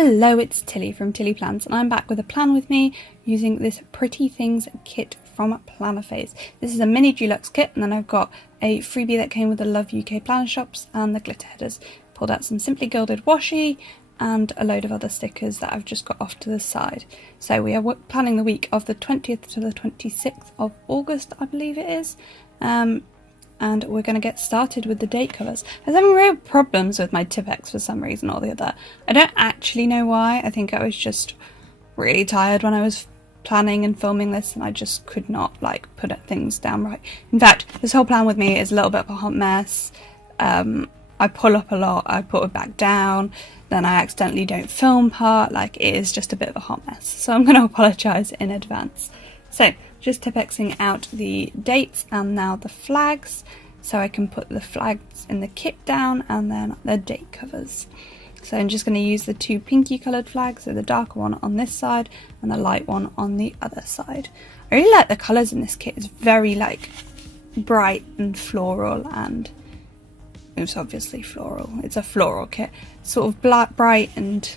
Hello, it's Tilly from Tilly Plans, and I'm back with a plan with me using this Pretty Things kit from Plannerface. This is a mini deluxe kit, and then I've got a freebie that came with the Love UK planner shops and the glitter headers. Pulled out some Simply Gilded washi and a load of other stickers that I've just got off to the side. So we are planning the week of the 20th to the 26th of August, I believe it is. And we're going to get started with the date covers. I was having real problems with my Tipp-Ex for some reason or the other. I don't actually know why. I think I was just really tired when I was planning and filming this, and I just could not put things down right. In fact, this whole plan with me is a little bit of a hot mess. I pull up a lot, I put it back down, then I accidentally don't film part. It is just a bit of a hot mess. So I'm going to apologise in advance. So, just Tipp-Exing out the dates and now the flags, so I can put the flags in the kit down and then the date covers. So I'm just going to use the two pinky coloured flags, so the darker one on this side and the light one on the other side. I really like the colours in this kit. It's very bright and floral, and it's obviously floral. It's a floral kit, sort of bright and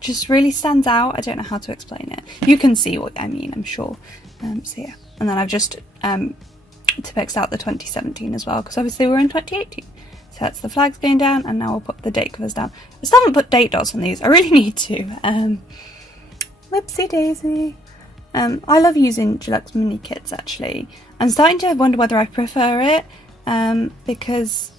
just really stands out. I don't know how to explain it. You can see what I mean, I'm sure. So yeah, and then I've just Tipp-Exed out the 2017 as well, because obviously we're in 2018. So that's the flags going down, and now we'll put the date covers down. I still haven't put date dots on these. I really need to. Whoopsie daisy. I love using deluxe mini kits actually. I'm starting to wonder whether I prefer it, because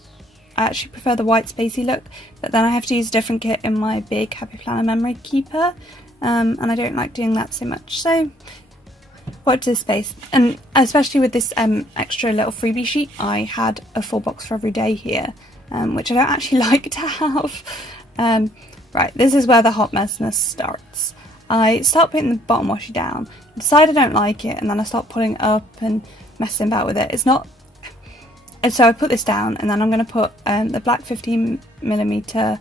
I actually prefer the white spacey look, but then I have to use a different kit in my big Happy Planner memory keeper, and I don't like doing that so much. So watch this space, and especially with this extra little freebie sheet, I had a full box for every day here, which I don't actually like to have. Right, this is where the hot messness starts. I start putting the bottom washi down, decide I don't like it, and then I start pulling it up and messing about with it. It's not. And so I put this down, and then I'm going to put the black 15mm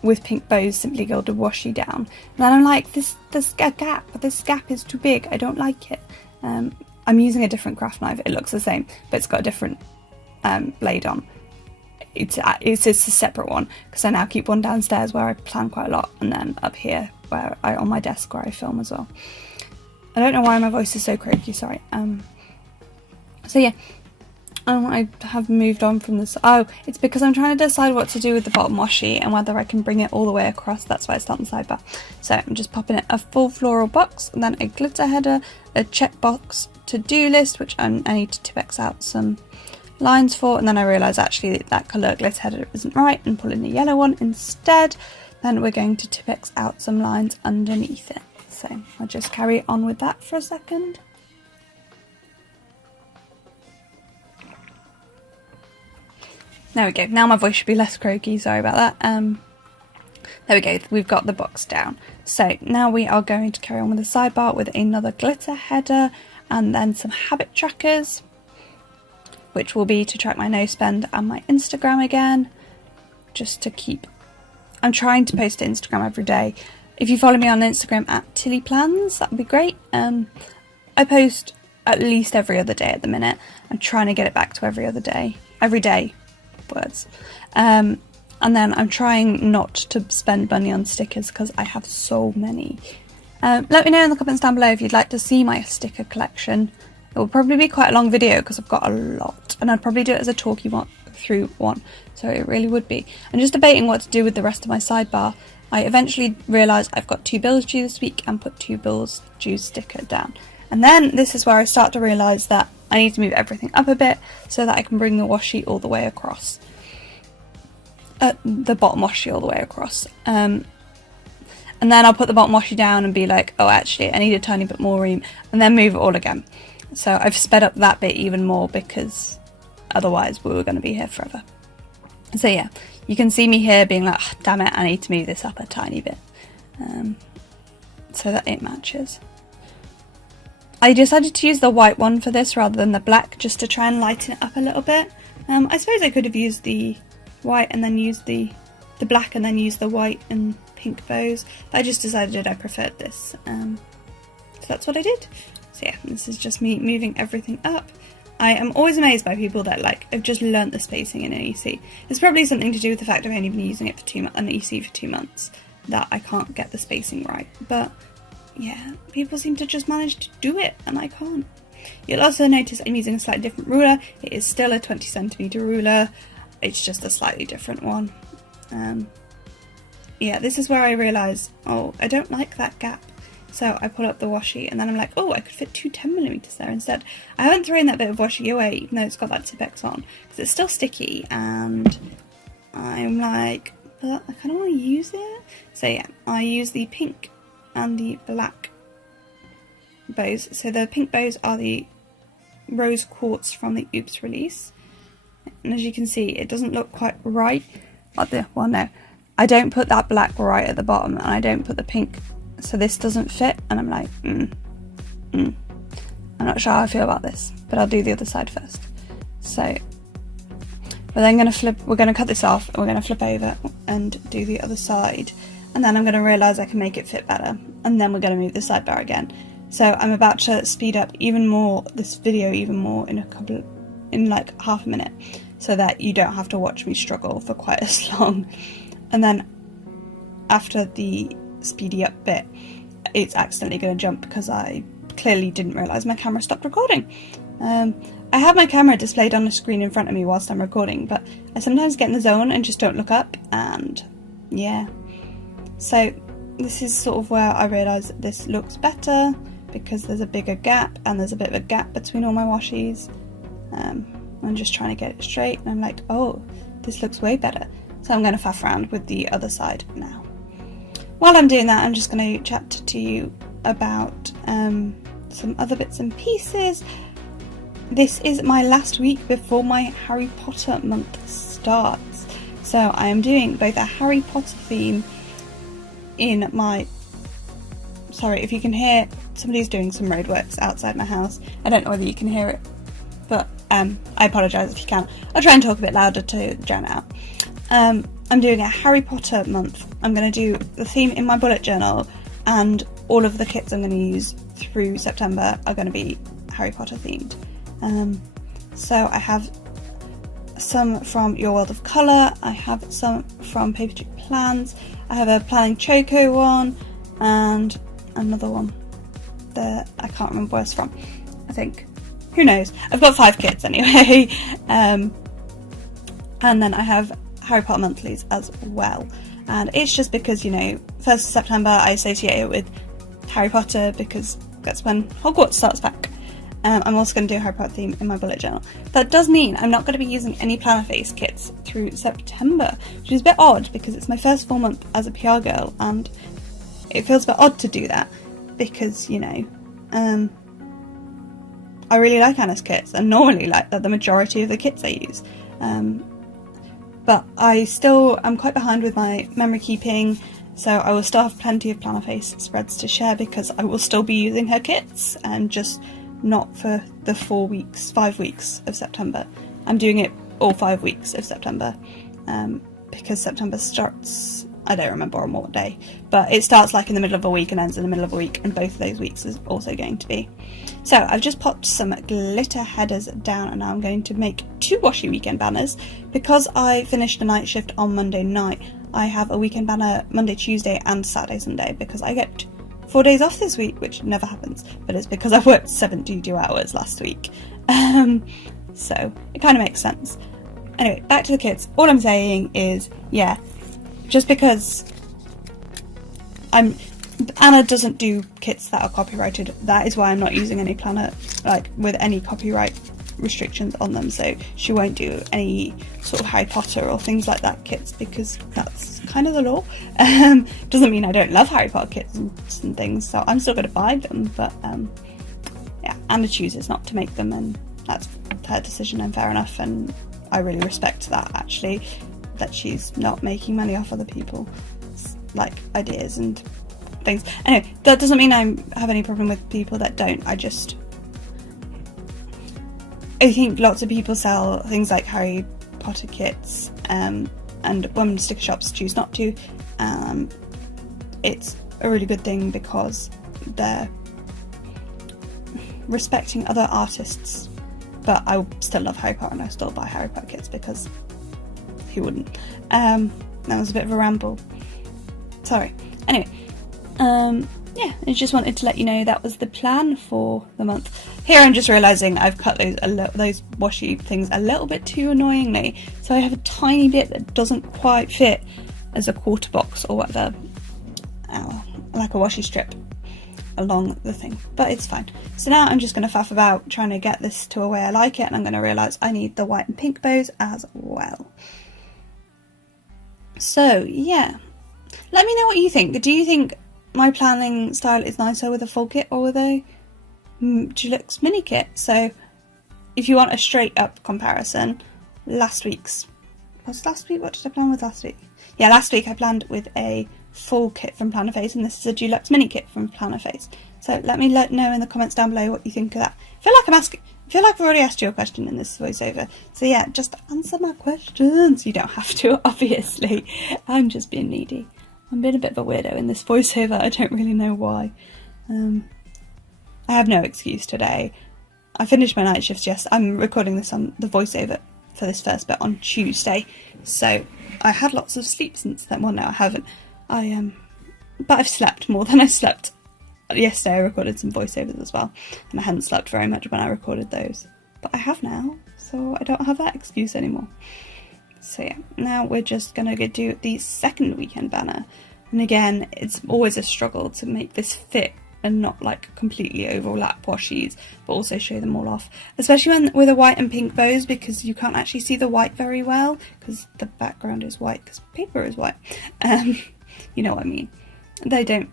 with pink bows Simply Gilded washi down. And then I'm like, there's a gap. This gap is too big. I don't like it. I'm using a different craft knife. It looks the same, but it's got a different blade on. It's a separate one, because I now keep one downstairs where I plan quite a lot, and then up here on my desk where I film as well. I don't know why my voice is so croaky. Sorry. So yeah. I have moved on from this. Oh, it's because I'm trying to decide what to do with the bottom washi and whether I can bring it all the way across. That's why I start on the sidebar. So I'm just popping it a full floral box, and then a glitter header, a checkbox to-do list, which I need to Tipp-Ex out some lines for, and then I realise actually that colour glitter header isn't right, and pull in a yellow one instead. Then we're going to Tipp-Ex out some lines underneath it. So I'll just carry on with that for a second. There we go, now my voice should be less croaky, sorry about that. There we go, we've got the box down. So now we are going to carry on with the sidebar with another glitter header and then some habit trackers, which will be to track my no spend and my Instagram again, just to keep. I'm trying to post to Instagram every day. If you follow me on Instagram at Tilly Plans, that would be great. I post at least every other day at the minute. I'm trying to get it back to every day. Words. And then I'm trying not to spend money on stickers because I have so many. Let me know in the comments down below if you'd like to see my sticker collection. It will probably be quite a long video because I've got a lot, and I'd probably do it as a talky through one, so it really would be. I'm just debating what to do with the rest of my sidebar. I eventually realised I've got 2 bills due this week and put 2 bills due sticker down. And then this is where I start to realise that I need to move everything up a bit so that I can bring the washi all the way across. The bottom washi all the way across. And then I'll put the bottom washi down and be like, oh actually I need a tiny bit more room, and then move it all again. So I've sped up that bit even more because otherwise we were going to be here forever. So yeah, you can see me here being like, oh, damn it, I need to move this up a tiny bit. So that it matches. I decided to use the white one for this rather than the black, just to try and lighten it up a little bit. I suppose I could have used the white and then used the black and then used the white and pink bows, but I just decided I preferred this. So that's what I did. So yeah, this is just me moving everything up. I am always amazed by people that have just learnt the spacing in an EC. It's probably something to do with the fact I've only been using it for an EC for 2 months. that I can't get the spacing right. But yeah, people seem to just manage to do it and I can't. You'll also notice I'm using a slightly different ruler. It is still a 20cm ruler, it's just a slightly different one. Yeah, this is where I realise, oh, I don't like that gap. So I pull up the washi and then I'm like, oh, I could fit 2 10mm there instead. I haven't thrown that bit of washi away, even though it's got that Tipex on, because it's still sticky, and I'm like, but I kind of want to use it. So yeah, I use the pink and the black bows. So the pink bows are the rose quartz from the Oops release. And as you can see, it doesn't look quite right. Well, no. I don't put that black right at the bottom, and I don't put the pink, so this doesn't fit, and I'm like, I'm not sure how I feel about this, but I'll do the other side first. So we're then going to we're going to cut this off, and we're going to flip over and do the other side, and then I'm going to realise I can make it fit better, and then we're going to move the sidebar again. So I'm about to speed up even more, this video even more in like half a minute, so that you don't have to watch me struggle for quite as long. And then after the speedy up bit, it's accidentally going to jump because I clearly didn't realise my camera stopped recording. I have my camera displayed on the screen in front of me whilst I'm recording, but I sometimes get in the zone and just don't look up, and yeah. So this is sort of where I realise that this looks better, because there's a bigger gap, and there's a bit of a gap between all my washies. I'm just trying to get it straight, and I'm like, oh, this looks way better. So I'm going to faff around with the other side now. While I'm doing that, I'm just going to chat to you about some other bits and pieces. This is my last week before my Harry Potter month starts. So I am doing both a Harry Potter theme in my... Sorry, if you can hear, somebody's doing some roadworks outside my house. I don't know whether you can hear it, but I apologise if you can. I'll try and talk a bit louder to drown it out. I'm doing a Harry Potter month. I'm going to do the theme in my bullet journal, and all of the kits I'm going to use through September are going to be Harry Potter themed. So I have some from Your World of Colour, I have some from Paper Plans, I have a Planning Choco one, and another one that I can't remember where it's from, I think. Who knows? I've got 5 kits anyway. And then I have Harry Potter monthlies as well. And it's just because, you know, 1st of September I associate it with Harry Potter because that's when Hogwarts starts back. I'm also going to do a Harry Potter theme in my bullet journal. That does mean I'm not going to be using any Plannerface kits through September, which is a bit odd because it's my first full month as a PR girl, and it feels a bit odd to do that because, you know, I really like Anna's kits, and normally like the majority of the kits I use. But I still am quite behind with my memory keeping, so I will still have plenty of Plannerface spreads to share because I will still be using her kits, and just not for the 5 weeks of September. I'm doing it all 5 weeks of September, because September starts, I don't remember on what day, but it starts like in the middle of a week and ends in the middle of a week, and both of those weeks is also going to be. So I've just popped some glitter headers down, and now I'm going to make 2 washi weekend banners. Because I finished a night shift on Monday night, I have a weekend banner Monday, Tuesday and Saturday, Sunday, because I get 4 days off this week, which never happens, but it's because I worked 72 hours last week. So it kind of makes sense. Anyway, back to the kits. All I'm saying is, yeah, just because Anna doesn't do kits that are copyrighted, that is why I'm not using any planner, like, with any copyright restrictions on them, so she won't do any sort of Harry Potter or things like that kits, because that's kind of the law. Doesn't mean I don't love Harry Potter kits and things, so I'm still going to buy them, but yeah, Anna chooses not to make them, and that's her decision, and fair enough, and I really respect that, actually, that she's not making money off other people's, like, ideas and things. Anyway, that doesn't mean I have any problem with people that don't. I think lots of people sell things like Harry Potter kits, and when sticker shops choose not to, it's a really good thing because they're respecting other artists. But I still love Harry Potter, and I still buy Harry Potter kits because who wouldn't? That was a bit of a ramble. Sorry. Anyway, yeah, I just wanted to let you know that was the plan for the month. Here I'm just realising I've cut those washi things a little bit too annoyingly, so I have a tiny bit that doesn't quite fit as a quarter box or whatever, like a washi strip along the thing, but it's fine. So now I'm just going to faff about trying to get this to a way I like it, and I'm going to realise I need the white and pink bows as well. So yeah, let me know what you think. Do you think my planning style is nicer with a full kit or with a deluxe mini kit? So if you want a straight up comparison, what did I plan with last week? Yeah, last week I planned with a full kit from Plannerface, and this is a deluxe mini kit from Plannerface. So let me know in the comments down below what you think of that. I feel like I've already asked you a question in this voiceover. So yeah, just answer my questions. You don't have to, obviously. I'm just being needy. I'm being a bit of a weirdo in this voiceover. I don't really know why. I have no excuse today. I finished my night shifts yesterday. I'm recording this on the voiceover for this first bit on Tuesday. So I had lots of sleep since then. Well, no, I haven't. But I've slept more than I slept. Yesterday I recorded some voiceovers as well, and I hadn't slept very much when I recorded those. But I have now, so I don't have that excuse anymore. So yeah, now we're just gonna go do the second weekend banner. And again, it's always a struggle to make this fit and not like completely overlap washies, but also show them all off. Especially with the white and pink bows, because you can't actually see the white very well, because the background is white, because paper is white. You know what I mean. They don't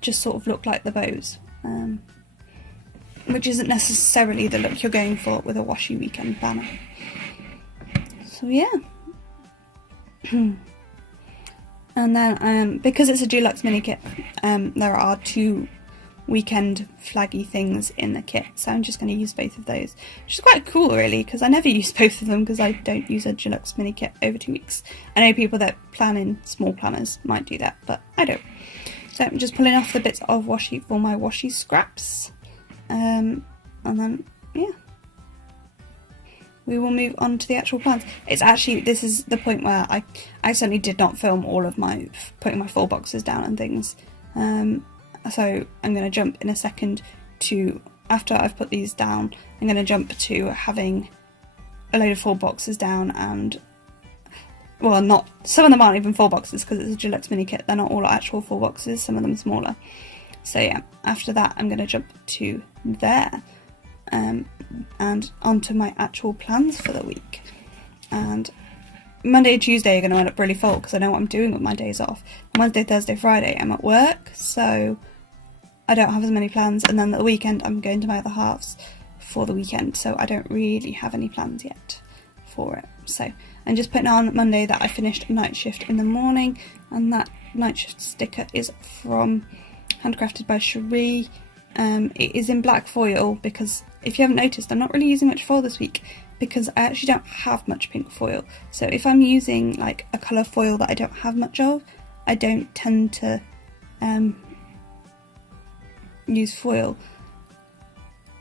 just sort of look like the bows, which isn't necessarily the look you're going for with a washi weekend banner. So yeah. And then because it's a deluxe mini kit, there are 2 weekend flaggy things in the kit, so I'm just going to use both of those, which is quite cool really, because I never use both of them because I don't use a deluxe mini kit over 2 weeks. I know people that plan in small planners might do that, but I don't. So I'm just pulling off the bits of washi for my washi scraps, and then yeah, we will move on to the actual plans. This is the point where I accidentally did not film all of putting my full boxes down and things. So I'm going to jump in a second to, after I've put these down, I'm going to jump to having a load of full boxes down, and, well, some of them aren't even full boxes because it's a deluxe mini kit, they're not all actual full boxes, some of them are smaller. So yeah, after that I'm going to jump to there, and onto my actual plans for the week. And Monday and Tuesday are going to end up really full because I know what I'm doing with my days off. Wednesday, Thursday, Friday I'm at work, so I don't have as many plans, and then the weekend I'm going to my other halves for the weekend, so I don't really have any plans yet for it. So I'm just putting on Monday that I finished a night shift in the morning, and that night shift sticker is from Handcrafted by Cherie. It is in black foil because, if you haven't noticed, I'm not really using much foil this week because I actually don't have much pink foil. So if I'm using like a colour foil that I don't have much of, I don't tend to use foil.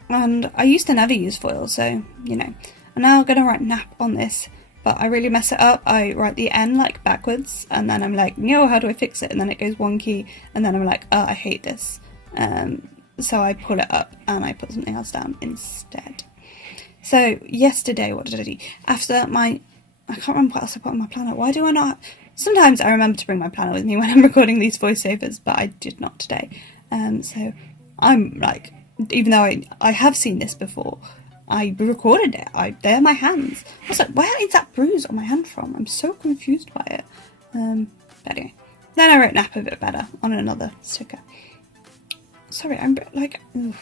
And I used to never use foil, so you know. I'm now going to write nap on this, but I really mess it up. I write the N like backwards, and then I'm like, no, how do I fix it? And then it goes wonky, and then I'm like, oh, I hate this. So I pull it up and I put something else down instead. So yesterday, what did I do? I can't remember what else I put on my planner. Why do I not? Sometimes I remember to bring my planner with me when I'm recording these voiceovers, but I did not today. So I'm like, even though I have seen this before, I recorded it. They're my hands. I was like, where is that bruise on my hand from? I'm so confused by it. But anyway, then I wrote nap a bit better on another sticker. Sorry, I'm like, oof.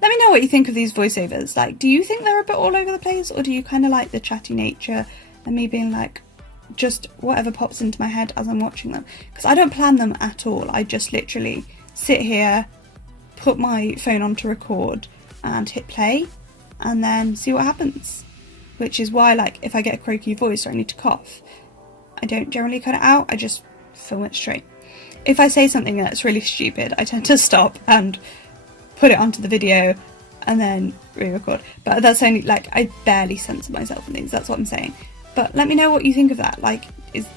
Let me know what you think of these voiceovers. Like, do you think they're a bit all over the place, or do you kind of like the chatty nature and me being like, just whatever pops into my head as I'm watching them? Because I don't plan them at all. I just literally sit here, put my phone on to record and hit play, and then see what happens. Which is why, like, if I get a croaky voice or I need to cough, I don't generally cut it out, I just film it straight. If I say something that's really stupid, I tend to stop and put it onto the video and then re-record. But that's only, like, I barely censor myself and things, that's what I'm saying. But let me know what you think of that. Like,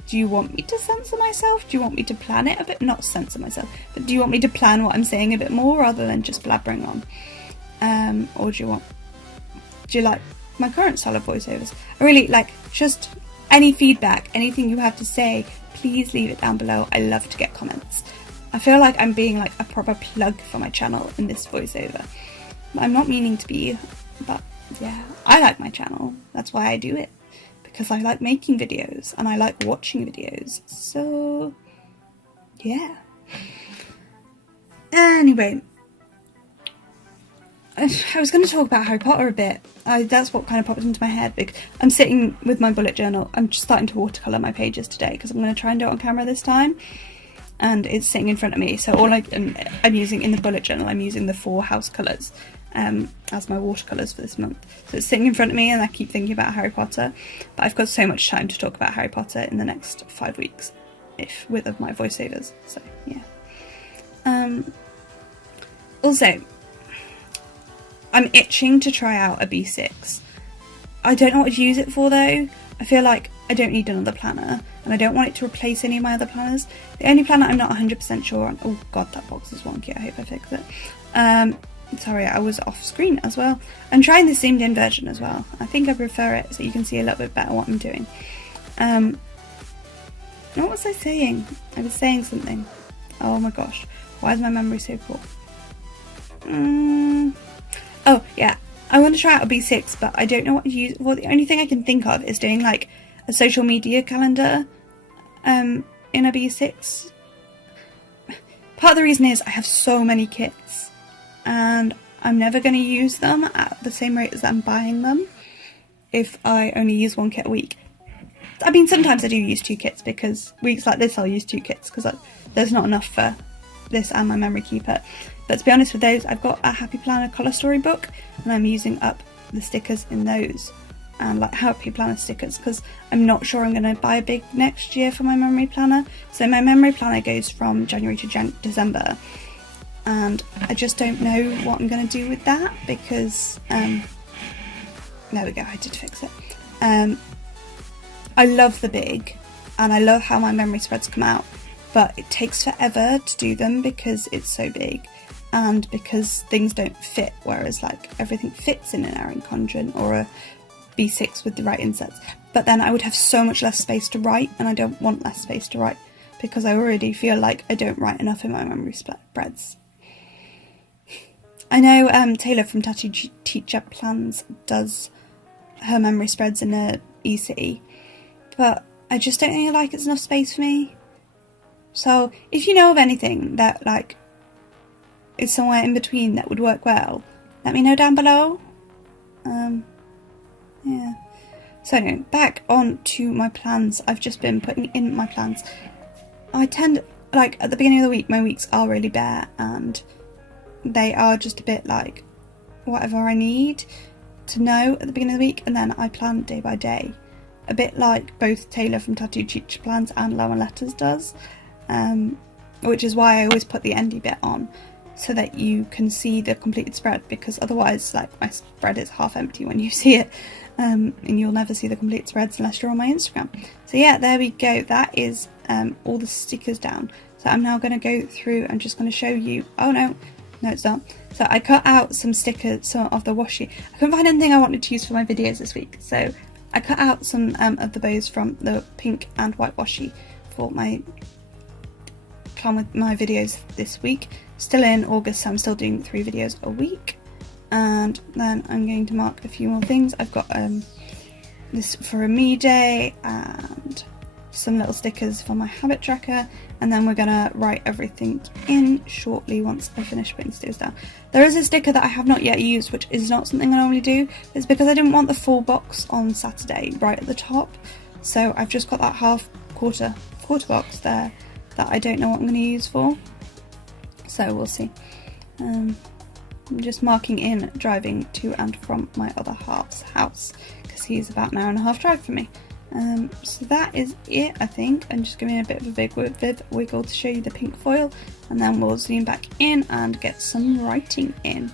do you want me to censor myself? Do you want me to plan it a bit? Not censor myself, but do you want me to plan what I'm saying a bit more rather than just blabbering on? Or do you like my current style of voiceovers? I really like, just any feedback, anything you have to say, please leave it down below. I love to get comments. I feel like I'm being like a proper plug for my channel in this voiceover. I'm not meaning to be, but yeah, I like my channel. That's why I do it. Because I like making videos and I like watching videos. So, yeah. Anyway, I was going to talk about Harry Potter a bit. That's what kind of popped into my head. Because I'm sitting with my bullet journal. I'm just starting to watercolour my pages today because I'm going to try and do it on camera this time. And it's sitting in front of me. So all I'm using in the bullet journal, I'm using the 4 house colours as my watercolours for this month. So it's sitting in front of me and I keep thinking about Harry Potter. But I've got so much time to talk about Harry Potter in the next 5 weeks with my voiceovers. So yeah. Also, I'm itching to try out a B6. I don't know what to use it for though. I feel like I don't need another planner and I don't want it to replace any of my other planners. The only planner I'm not 100% sure on... Oh god, that box is wonky. I hope I fix it. Sorry, I was off screen as well. I'm trying the zoomed in version as well. I think I prefer it so you can see a little bit better what I'm doing. What was I saying? I was saying something. Oh my gosh. Why is my memory so poor? Oh yeah, I want to try out a B6, but I don't know what to use. Well, the only thing I can think of is doing like a social media calendar in a B6. Part of the reason is I have so many kits and I'm never going to use them at the same rate as I'm buying them if I only use 1 kit a week. I mean, sometimes I do use 2 kits because weeks like this I'll use 2 kits because there's not enough for this and my memory keeper. But to be honest with those, I've got a Happy Planner colour story book and I'm using up the stickers in those and like Happy Planner stickers because I'm not sure I'm going to buy a big next year for my memory planner. So my memory planner goes from January to December and I just don't know what I'm going to do with that because there we go, I did fix it. I love the big and I love how my memory spreads come out, but it takes forever to do them because it's so big and because things don't fit, whereas like everything fits in an Erin Condren or a B6 with the right insets. But then I would have so much less space to write and I don't want less space to write because I already feel like I don't write enough in my memory spreads. I know Taylor from Tattoo Teacher Plans does her memory spreads in a EC, but I just don't feel like it's enough space for me. So if you know of anything that like is somewhere in between that would work well, let me know down below. Yeah. So anyway, back on to my plans. I've just been putting in my plans. I tend, like at the beginning of the week, my weeks are really bare and they are just a bit like whatever I need to know at the beginning of the week, and then I plan day by day. A bit like both Taylor from Tattoo Teacher Plans and Love and Letters does. Which is why I always put the endy bit on so that you can see the completed spread, because otherwise like my spread is half empty when you see it, and you'll never see the complete spreads unless you're on my Instagram. So yeah, there we go, that is all the stickers down. So I'm now going to go through, I'm just going to show you, oh no it's not. So I cut out some stickers, some of the washi. I couldn't find anything I wanted to use for my videos this week, so I cut out some of the bows from the pink and white washi for my plan with my videos this week. Still in August, so I'm still doing 3 videos a week, and then I'm going to mark a few more things. I've got this for a me day and some little stickers for my habit tracker, and then we're gonna write everything in shortly once I finish putting stickers down. There is a sticker that I have not yet used, which is not something I normally do. It's because I didn't want the full box on Saturday right at the top, so I've just got that quarter box there that I don't know what I'm going to use for, so we'll see. I'm just marking in driving to and from my other half's house because he's about an hour and a half drive from me. So that is it, I think. I'm just giving it a bit of a big wiggle to show you the pink foil, and then we'll zoom back in and get some writing in.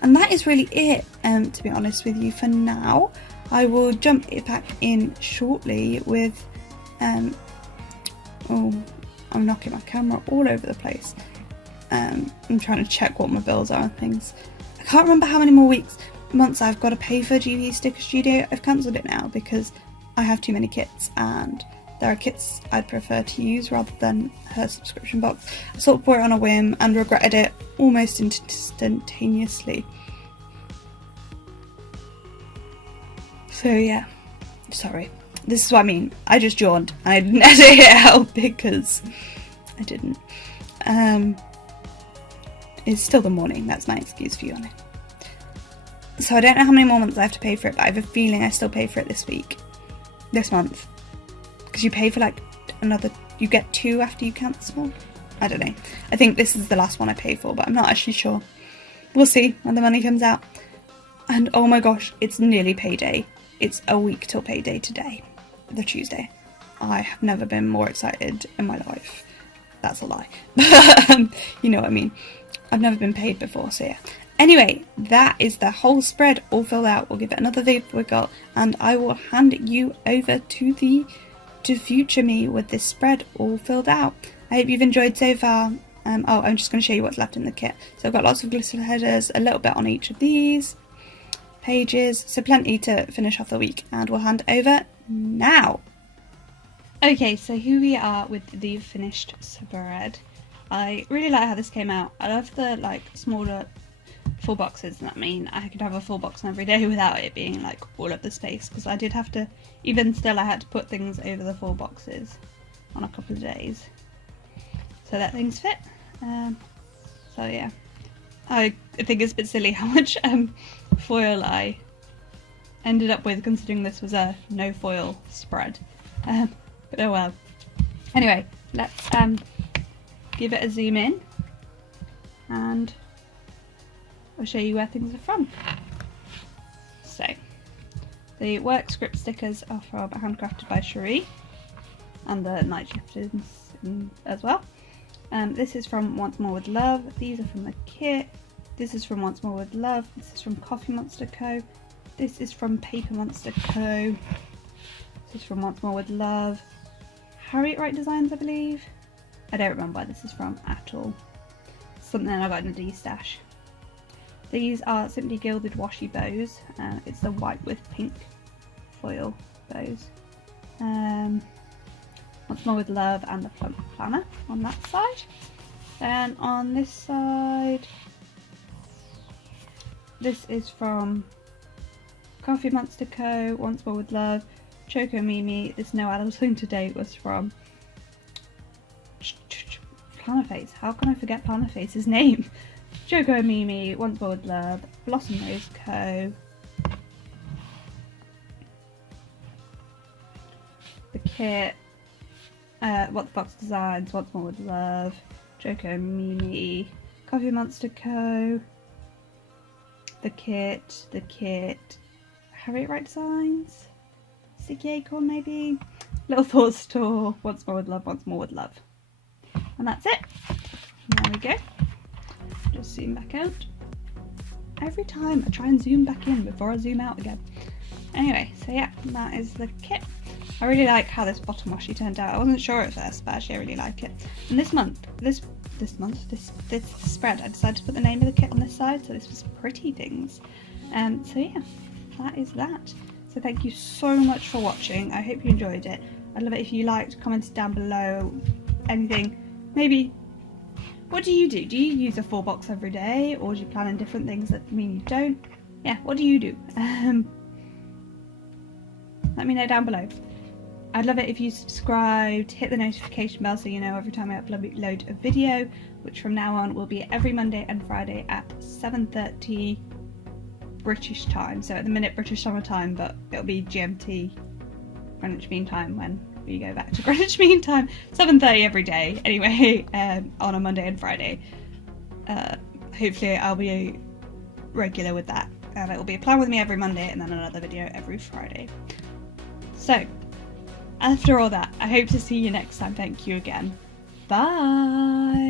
And that is really it, to be honest with you for now. I will jump it back in shortly with, oh, I'm knocking my camera all over the place. I'm trying to check what my bills are and things. I can't remember how many more months I've got to pay for GV Sticker Studio. I've cancelled it now because I have too many kits, and there are kits I'd prefer to use rather than her subscription box. I sort of bought it on a whim and regretted it almost instantaneously. So yeah, sorry. This is what I mean. I just yawned. I didn't edit it out because I didn't. It's still the morning. That's my excuse for yawning. So I don't know how many more months I have to pay for it, but I have a feeling I still pay for it this month. Because you pay for like you get 2 after you cancel. I don't know. I think this is the last one I pay for, but I'm not actually sure. We'll see when the money comes out. And oh my gosh, it's nearly payday. It's a week till payday today, the Tuesday. I have never been more excited in my life. That's a lie. You know what I mean. I've never been paid before, so yeah. Anyway, that is the whole spread all filled out. We'll give it another wiggle, and I will hand you over to future me with this spread all filled out. I hope you've enjoyed so far. I'm just going to show you what's left in the kit. So I've got lots of glitter headers, a little bit on each of these pages, so plenty to finish off the week, and we'll hand over now. Okay, so here we are with the finished spread. I really like how this came out. I love the like smaller full boxes. That mean I could have a full box every day without it being like all of the space, because I did have to, even still I had to put things over the full boxes on a couple of days so that things fit. So yeah, I think it's a bit silly how much foil I ended up with, considering this was a no foil spread, but oh well. Anyway, let's give it a zoom in and I'll show you where things are from. So the work script stickers are from Handcrafted by Cherie, and the night shifters as well. This is from Once More with Love. These are from the kit. This is from Once More with Love. This is from Coffee Monster Co. This is from Paper Monster Co. This is from Once More with Love. Harriet Wright Designs, I believe. I don't remember where this is from at all. Something I got in a D-stash. These are Simply Gilded Washi bows. It's the white with pink foil bows. Once More with Love and the planner on that side. Then on this side, this is from Coffee Monster Co. Once More with Love. Choco Mimi. This No Adulting to Date was from Plannerface. How can I forget Plannerface's name? Choco Mimi, Once More with Love, Blossom Rose Co. The kit, What the Fox Designs, Once More with Love, Choco Mimi, Coffee Monster Co. The kit, Harriet Wright Designs, Sticky Acorn maybe, Little Thought Store, Once More with Love, Once More with Love. And that's it. There we go. Just zoom back out. Every time I try and zoom back in before I zoom out again. Anyway, so yeah, that is the kit. I really like how this bottom washi turned out. I wasn't sure at first, but actually I really like it. And this spread, I decided to put the name of the kit on this side, so this was Pretty Things. So yeah, that is that. So thank you so much for watching. I hope you enjoyed it. I'd love it if you liked, commented down below, anything. Maybe, what do you do? Do you use a full box every day, or do you plan on different things that mean you don't? Yeah, what do you do? Let me know down below. I'd love it if you subscribed, hit the notification bell so you know every time I upload a video, which from now on will be every Monday and Friday at 7:30 British time. So at the minute British summer time, but it'll be GMT, Greenwich Mean Time, when we go back to Greenwich Mean Time. 7:30 every day anyway, on a Monday and Friday. Hopefully I'll be regular with that. It will be a plan with me every Monday and then another video every Friday. So after all that, I hope to see you next time. Thank you again. Bye!